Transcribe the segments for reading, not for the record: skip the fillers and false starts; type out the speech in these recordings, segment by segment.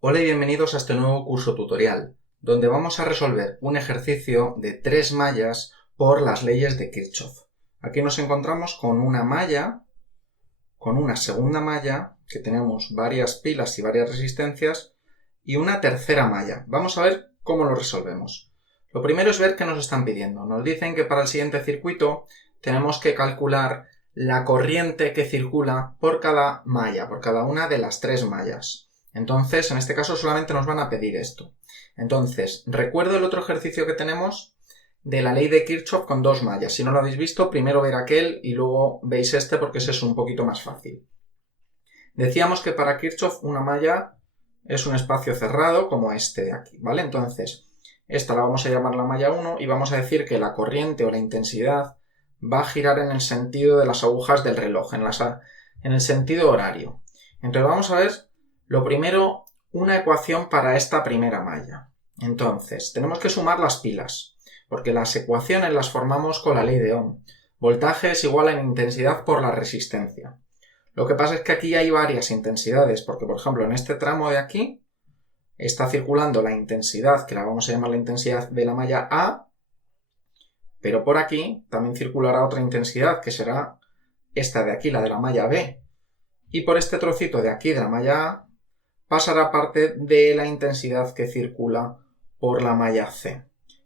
Hola y bienvenidos a este nuevo curso tutorial, donde vamos a resolver un ejercicio de 3 mallas por las leyes de Kirchhoff. Aquí nos encontramos con una malla, con una segunda malla, que tenemos varias pilas y varias resistencias, y una tercera malla. Vamos a ver cómo lo resolvemos. Lo primero es ver qué nos están pidiendo. Nos dicen que para el siguiente circuito tenemos que calcular la corriente que circula por cada malla, por cada una de las 3 mallas. Entonces, en este caso solamente nos van a pedir esto. Entonces, recuerdo el otro ejercicio que tenemos de la ley de Kirchhoff con 2 mallas. Si no lo habéis visto, primero ver aquel y luego veis este porque ese es un poquito más fácil. Decíamos que para Kirchhoff una malla es un espacio cerrado como este de aquí, ¿vale? Entonces, esta la vamos a llamar la malla 1 y vamos a decir que la corriente o la intensidad va a girar en el sentido de las agujas del reloj, en el sentido horario. Entonces vamos a ver, lo primero, una ecuación para esta primera malla. Entonces, tenemos que sumar las pilas, porque las ecuaciones las formamos con la ley de Ohm. Voltaje es igual a intensidad por la resistencia. Lo que pasa es que aquí hay varias intensidades, porque por ejemplo en este tramo de aquí está circulando la intensidad, que la vamos a llamar la intensidad de la malla A, pero por aquí también circulará otra intensidad, que será esta de aquí, la de la malla B. Y por este trocito de aquí de la malla A pasará parte de la intensidad que circula por la malla C.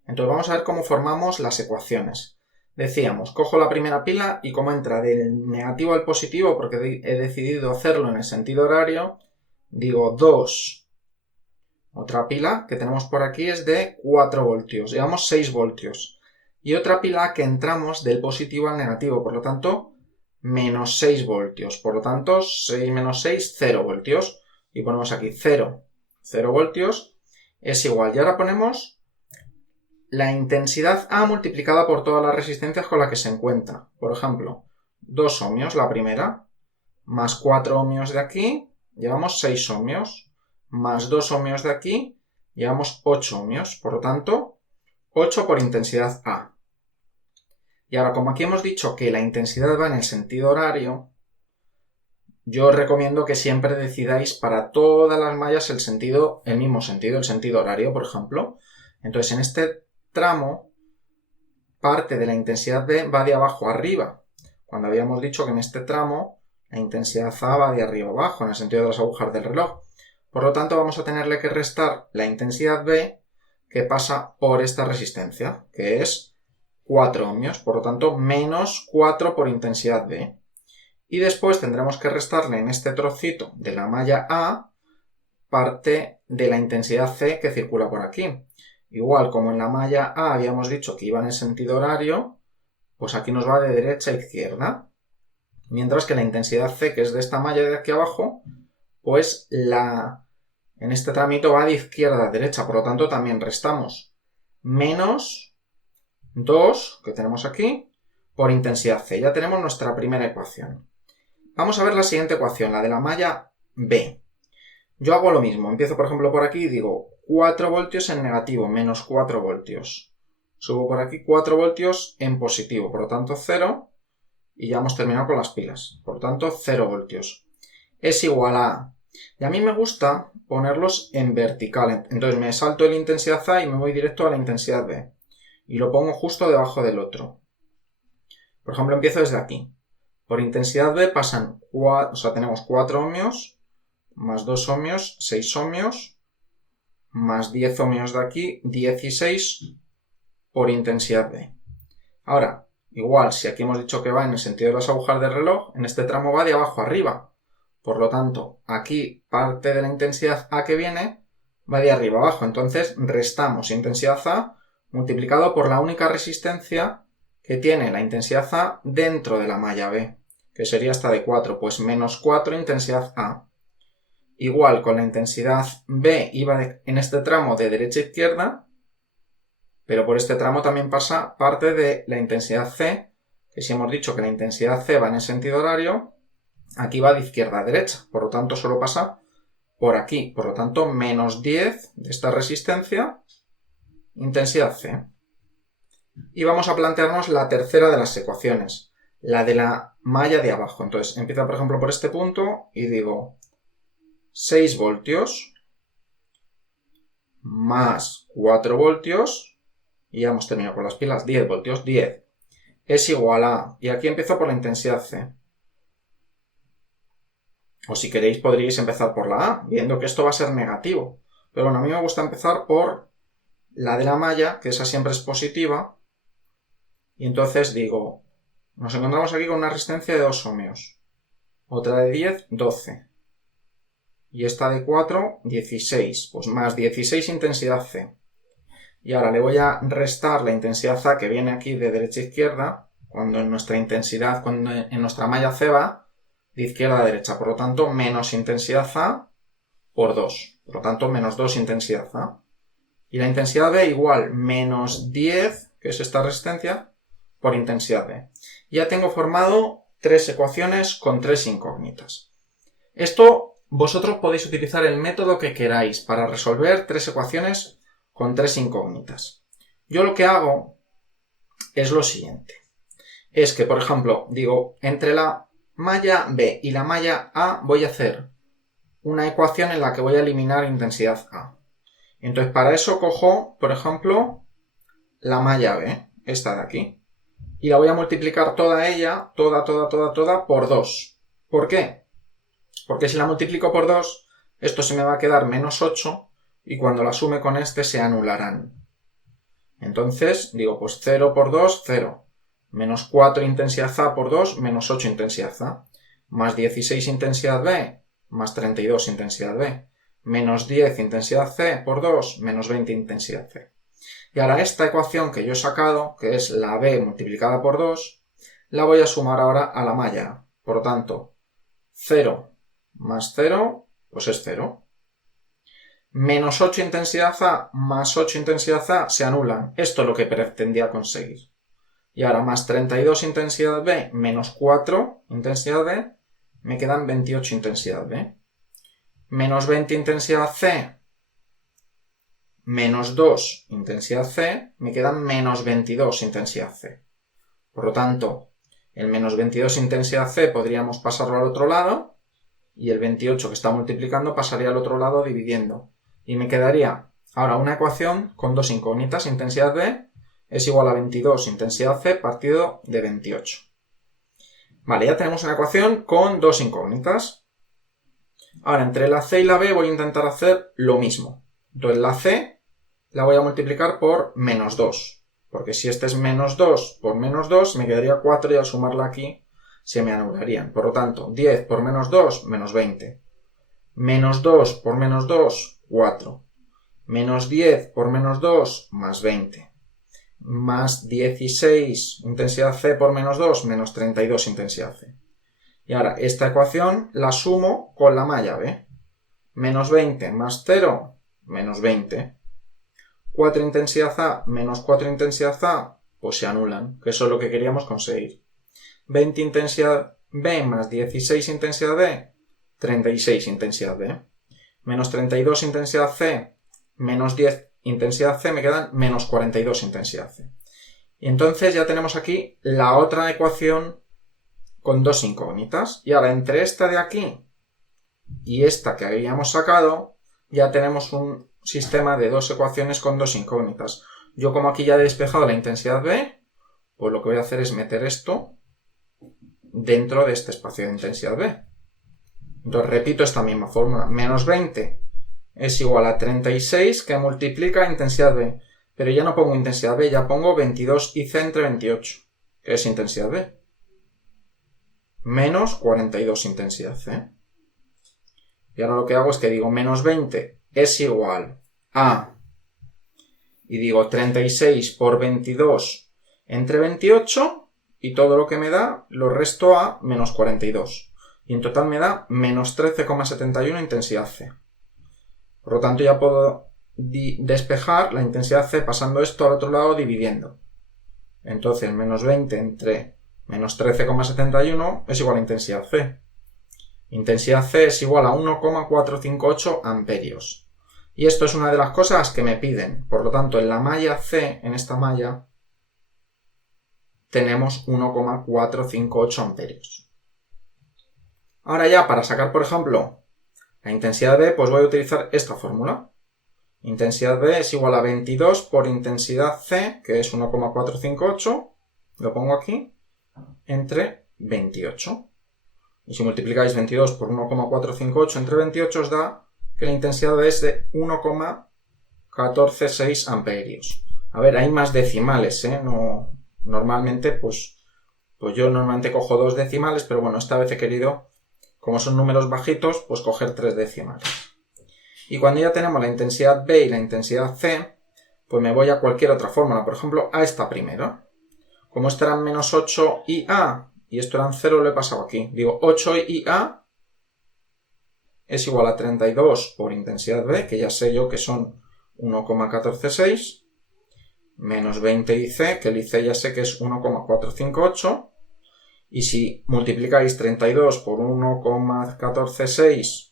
Entonces vamos a ver cómo formamos las ecuaciones. Decíamos, cojo la primera pila y como entra del negativo al positivo, porque he decidido hacerlo en el sentido horario, digo 2. Otra pila que tenemos por aquí es de 4 voltios, llevamos 6 voltios. Y otra pila que entramos del positivo al negativo, por lo tanto, menos 6 voltios. Por lo tanto, 6 menos 6, 0 voltios. Y ponemos aquí 0 voltios es igual. Y ahora ponemos la intensidad A multiplicada por todas las resistencias con las que se encuentra. Por ejemplo, 2 ohmios la primera, más 4 ohmios de aquí, llevamos 6 ohmios, más 2 ohmios de aquí, llevamos 8 ohmios. Por lo tanto, 8 por intensidad A. Y ahora, como aquí hemos dicho que la intensidad va en el sentido horario, yo os recomiendo que siempre decidáis para todas las mallas el mismo sentido, el sentido horario, por ejemplo. Entonces, en este tramo, parte de la intensidad B va de abajo a arriba, cuando habíamos dicho que en este tramo la intensidad A va de arriba a abajo, en el sentido de las agujas del reloj. Por lo tanto, vamos a tenerle que restar la intensidad B que pasa por esta resistencia, que es 4 ohmios, por lo tanto, menos 4 por intensidad B. Y después tendremos que restarle en este trocito de la malla A parte de la intensidad C que circula por aquí. Igual como en la malla A habíamos dicho que iba en el sentido horario, pues aquí nos va de derecha a izquierda. Mientras que la intensidad C, que es de esta malla de aquí abajo, pues en este tramito va de izquierda a derecha, por lo tanto también restamos menos 2, que tenemos aquí, por intensidad C. Ya tenemos nuestra primera ecuación. Vamos a ver la siguiente ecuación, la de la malla B. Yo hago lo mismo, empiezo por ejemplo por aquí y digo 4 voltios en negativo, menos 4 voltios. Subo por aquí 4 voltios en positivo, por lo tanto 0, y ya hemos terminado con las pilas. Por lo tanto 0 voltios. Es igual a... Y a mí me gusta ponerlos en vertical, entonces me salto la intensidad A y me voy directo a la intensidad B. Y lo pongo justo debajo del otro. Por ejemplo, empiezo desde aquí. Por intensidad B pasan, tenemos 4 ohmios, más 2 ohmios, 6 ohmios, más 10 ohmios de aquí, 16 por intensidad B. Ahora, igual, si aquí hemos dicho que va en el sentido de las agujas del reloj, en este tramo va de abajo a arriba. Por lo tanto, aquí parte de la intensidad A que viene va de arriba a abajo. Entonces, restamos intensidad A multiplicado por la única resistencia que tiene la intensidad A dentro de la malla B, que sería esta de 4, pues menos 4 intensidad A. Igual con la intensidad B iba en este tramo de derecha a izquierda, pero por este tramo también pasa parte de la intensidad C, que si hemos dicho que la intensidad C va en el sentido horario, aquí va de izquierda a derecha, por lo tanto solo pasa por aquí, por lo tanto menos 10 de esta resistencia, intensidad C. Y vamos a plantearnos la tercera de las ecuaciones, la de la malla de abajo. Entonces empiezo por ejemplo por este punto y digo 6 voltios más 4 voltios, y ya hemos terminado con las pilas, 10 voltios, 10, es igual a, y aquí empiezo por la intensidad C. O si queréis podríais empezar por la A, viendo que esto va a ser negativo. Pero bueno, a mí me gusta empezar por la de la malla, que esa siempre es positiva, y entonces digo, nos encontramos aquí con una resistencia de 2 ohmios, otra de 10, 12, y esta de 4, 16, pues más 16 intensidad C. Y ahora le voy a restar la intensidad A que viene aquí de derecha a izquierda, cuando en nuestra intensidad, cuando en nuestra malla C va de izquierda a derecha, por lo tanto menos intensidad A por 2, por lo tanto menos 2 intensidad A. Y la intensidad B igual menos 10, que es esta resistencia, por intensidad B. Ya tengo formado 3 ecuaciones con 3 incógnitas. Esto vosotros podéis utilizar el método que queráis para resolver 3 ecuaciones con 3 incógnitas. Yo lo que hago es lo siguiente. Es que, por ejemplo, digo, entre la malla B y la malla A voy a hacer una ecuación en la que voy a eliminar intensidad A. Entonces, para eso cojo, por ejemplo, la malla B, esta de aquí, y la voy a multiplicar toda ella, toda, por 2. ¿Por qué? Porque si la multiplico por 2, esto se me va a quedar menos 8, y cuando la sume con este se anularán. Entonces, digo, pues 0 por 2, 0. Menos 4 intensidad A por 2, menos 8 intensidad A. Más 16 intensidad B, más 32 intensidad B. Menos 10 intensidad C por 2, menos 20 intensidad C. Y ahora esta ecuación que yo he sacado, que es la B multiplicada por 2, la voy a sumar ahora a la malla A. Por lo tanto, 0 más 0, pues es 0. Menos 8 intensidad A más 8 intensidad A se anulan. Esto es lo que pretendía conseguir. Y ahora más 32 intensidad B menos 4 intensidad B, me quedan 28 intensidad B. Menos 20 intensidad C menos 2 intensidad C, me quedan menos 22 intensidad C. Por lo tanto, el menos 22 intensidad C podríamos pasarlo al otro lado, y el 28 que está multiplicando pasaría al otro lado dividiendo. Y me quedaría ahora una ecuación con dos incógnitas. Intensidad B es igual a 22 intensidad C partido de 28. Vale, ya tenemos una ecuación con dos incógnitas. Ahora, entre la C y la B voy a intentar hacer lo mismo. Entonces la C la voy a multiplicar por menos 2. Porque si este es menos 2 por menos 2, me quedaría 4 y al sumarla aquí se me anularían. Por lo tanto, 10 por menos 2, menos 20. Menos 2 por menos 2, 4. Menos 10 por menos 2, más 20. Más 16 intensidad C por menos 2, menos 32 intensidad C. Y ahora esta ecuación la sumo con la malla B. Menos 20 más 0, menos 20. 4 intensidad A menos 4 intensidad A, pues se anulan, que eso es lo que queríamos conseguir. 20 intensidad B más 16 intensidad B, 36 intensidad B. Menos 32 intensidad C, menos 10 intensidad C, me quedan menos 42 intensidad C. Y entonces ya tenemos aquí la otra ecuación con dos incógnitas. Y ahora entre esta de aquí y esta que habíamos sacado, ya tenemos un sistema de dos ecuaciones con dos incógnitas. Yo como aquí ya he despejado la intensidad B, pues lo que voy a hacer es meter esto dentro de este espacio de intensidad B. Entonces repito esta misma fórmula. Menos 20 es igual a 36 que multiplica intensidad B. Pero ya no pongo intensidad B, ya pongo 22 IC entre 28, que es intensidad B. Menos 42 intensidad C. Y ahora lo que hago es que digo menos 20 es igual a, y digo 36 por 22 entre 28, y todo lo que me da lo resto a menos 42. Y en total me da menos 13,71 intensidad C. Por lo tanto ya puedo despejar la intensidad C pasando esto al otro lado dividiendo. Entonces menos 20 entre menos 13,71 es igual a intensidad C. Intensidad C es igual a 1,458 amperios. Y esto es una de las cosas que me piden. Por lo tanto, en la malla C, en esta malla, tenemos 1,458 amperios. Ahora ya, para sacar, por ejemplo, la intensidad B, pues voy a utilizar esta fórmula. Intensidad B es igual a 22 por intensidad C, que es 1,458, lo pongo aquí, entre 28. Y si multiplicáis 22 por 1,458 entre 28 os da que la intensidad B es de 1,146 amperios. A ver, hay más decimales, No, normalmente, pues yo normalmente cojo 2 decimales, pero bueno, esta vez he querido, como son números bajitos, pues coger 3 decimales. Y cuando ya tenemos la intensidad B y la intensidad C, pues me voy a cualquier otra fórmula, por ejemplo, a esta primera. Como esto eran menos 8 IA y esto eran 0, lo he pasado aquí. Digo, 8 IA es igual a 32 por intensidad B, que ya sé yo que son 1,146, menos 20 IC, que el IC ya sé que es 1,458, y si multiplicáis 32 por 1,146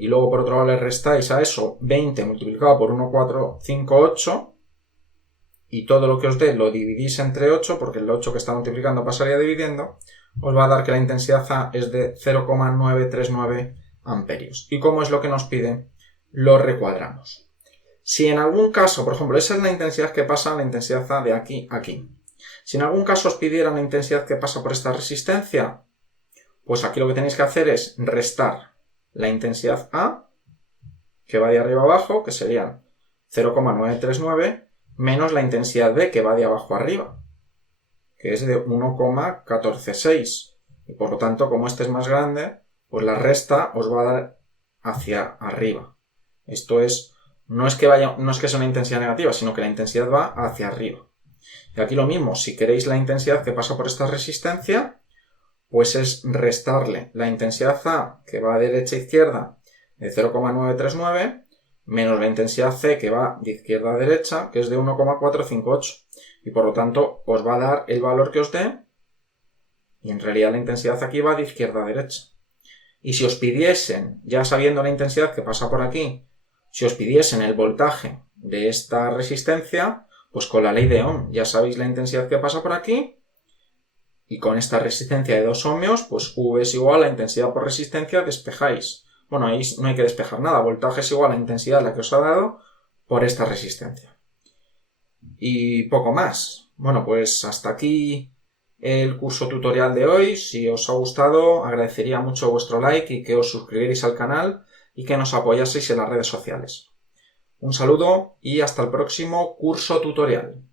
y luego por otro lado le restáis a eso 20 multiplicado por 1,458 y todo lo que os dé lo dividís entre 8, porque el 8 que está multiplicando pasaría dividiendo, os va a dar que la intensidad A es de 0,939 amperios. ¿Y cómo es lo que nos pide? Lo recuadramos. Si en algún caso, por ejemplo, esa es la intensidad que pasa, la intensidad A de aquí a aquí. Si en algún caso os pidieran la intensidad que pasa por esta resistencia, pues aquí lo que tenéis que hacer es restar la intensidad A, que va de arriba a abajo, que serían 0,939, menos la intensidad B, que va de abajo a arriba, que es de 1,146. Y por lo tanto, como este es más grande, pues la resta os va a dar hacia arriba. Esto es, no es que sea una intensidad negativa, sino que la intensidad va hacia arriba. Y aquí lo mismo, si queréis la intensidad que pasa por esta resistencia, pues es restarle la intensidad A, que va de derecha a izquierda, de 0,939, menos la intensidad C, que va de izquierda a derecha, que es de 1,458. Y por lo tanto os va a dar el valor que os dé, y en realidad la intensidad aquí va de izquierda a derecha. Y si os pidiesen, ya sabiendo la intensidad que pasa por aquí, si os pidiesen el voltaje de esta resistencia, pues con la ley de Ohm ya sabéis la intensidad que pasa por aquí, y con esta resistencia de 2 ohmios, pues V es igual a la intensidad por resistencia, despejáis. Bueno, ahí no hay que despejar nada, voltaje es igual a la intensidad la que os ha dado por esta resistencia. Y poco más. Bueno, pues hasta aquí el curso tutorial de hoy. Si os ha gustado, agradecería mucho vuestro like y que os suscribierais al canal y que nos apoyaseis en las redes sociales. Un saludo y hasta el próximo curso tutorial.